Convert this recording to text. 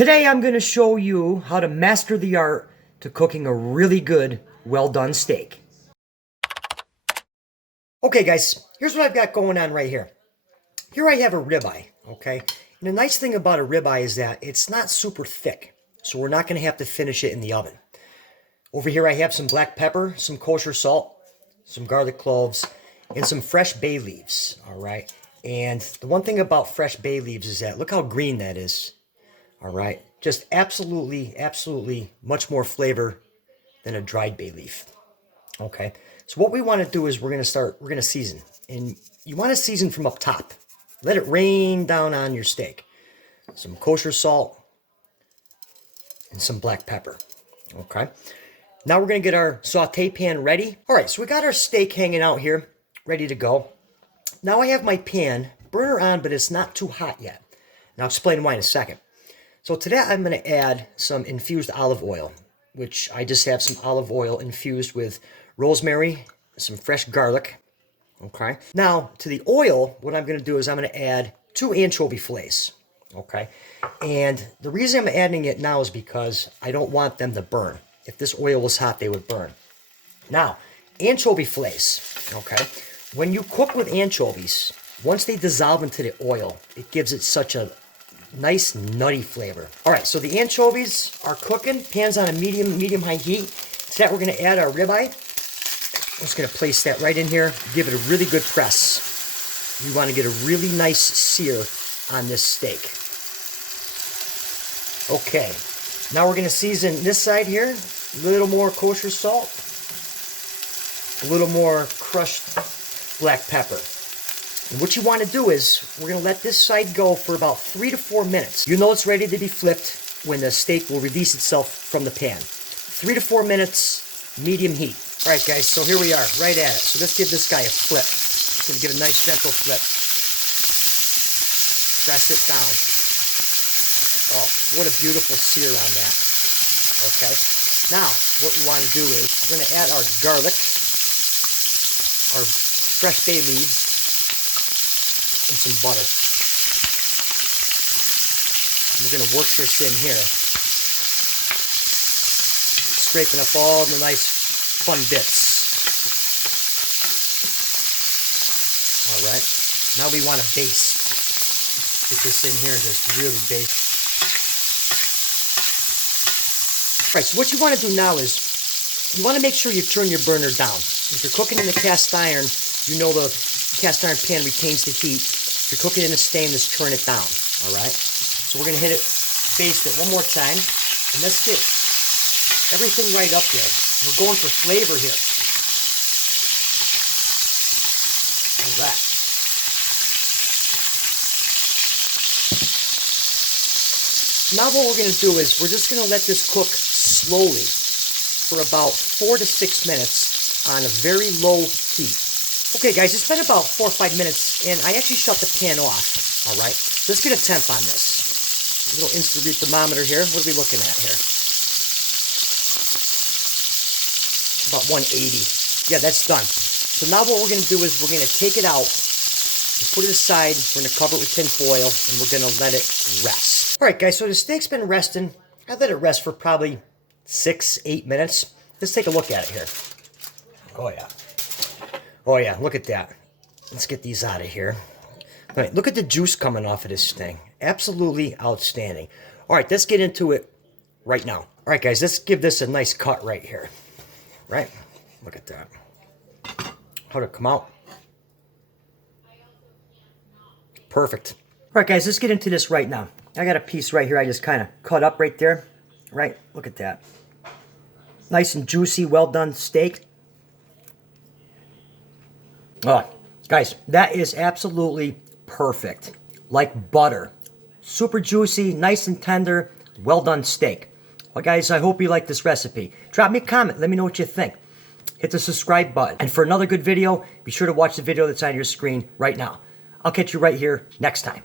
Today I'm going to show you how to master the art to cooking a really good, well-done steak. Okay guys, here's what I've got going on right here. Here I have a ribeye, okay? And the nice thing about a ribeye is that it's not super thick, so we're not going to have to finish it in the oven. Over here I have some black pepper, some kosher salt, some garlic cloves, and some fresh bay leaves, all right? And the one thing about fresh bay leaves is that, look how green that is. All right, just absolutely much more flavor than a dried bay leaf. Okay, so what we want to do is we're going to season. And you want to season from up top. Let it rain down on your steak. Some kosher salt and some black pepper. Okay, now we're going to get our saute pan ready. All right, so we got our steak hanging out here, ready to go. Now I have my pan, burner on, but it's not too hot yet. And I'll explain why in a second. So today I'm going to add some infused olive oil, which I just have some olive oil infused with rosemary, some fresh garlic. Okay. Now to the oil, what I'm going to do is I'm going to add 2 anchovy fillets. Okay. And the reason I'm adding it now is because I don't want them to burn. If this oil was hot, they would burn. Now, anchovy fillets. Okay. When you cook with anchovies, once they dissolve into the oil, it gives it such a nice nutty flavor. All right, so the anchovies are cooking. Pan's on a medium-high heat. To that, we're going to add our ribeye. I'm just going to place that right in here. Give it a really good press. You want to get a really nice sear on this steak. Okay, now we're going to season this side here. A little more kosher salt. A little more crushed black pepper. And what you want to do is, we're going to let this side go for about 3 to 4 minutes. You know it's ready to be flipped when the steak will release itself from the pan. 3 to 4 minutes, medium heat. All right, guys, so here we are, right at it. So let's give this guy a flip. Just going to give a nice gentle flip. Press it down. Oh, what a beautiful sear on that. Okay. Now, what we want to do is, we're going to add our garlic, our fresh bay leaves, and some butter. And we're going to work this in here. Scraping up all the nice fun bits. Alright, now we want to baste. Get this in here and just really baste. Alright, so what you want to do now is, you want to make sure you turn your burner down. If you're cooking in the cast iron, you know the cast iron pan retains the heat. If you're cooking in a stainless, turn it down, all right? So we're going to hit it, baste it one more time, and let's get everything right up there. We're going for flavor here. All right. Now what we're going to do is we're just going to let this cook slowly for about 4 to 6 minutes on a very low heat. Okay guys, it's been about 4 or 5 minutes and I actually shut the pan off, alright? Let's get a temp on this. A little instant read thermometer here. What are we looking at here? About 180. Yeah, that's done. So now what we're going to do is we're going to take it out and put it aside. We're going to cover it with tin foil and we're going to let it rest. Alright guys, so the steak's been resting. I let it rest for probably 6-8 minutes. Let's take a look at it here. Oh yeah. Oh yeah, look at that. Let's get these out of here. All right, look at the juice coming off of this thing. Absolutely outstanding. All right, let's get into it right now. All right, guys, let's give this a nice cut right here. Right? Look at that. How'd it come out? Perfect. All right, guys, let's get into this right now. I got a piece right here I just kind of cut up right there. Right? Look at that. Nice and juicy, well done steak. Oh, guys, that is absolutely perfect. Like butter. Super juicy, nice and tender, well done steak. Well, guys, I hope you like this recipe. Drop me a comment. Let me know what you think. Hit the subscribe button. And for another good video, be sure to watch the video that's on your screen right now. I'll catch you right here next time.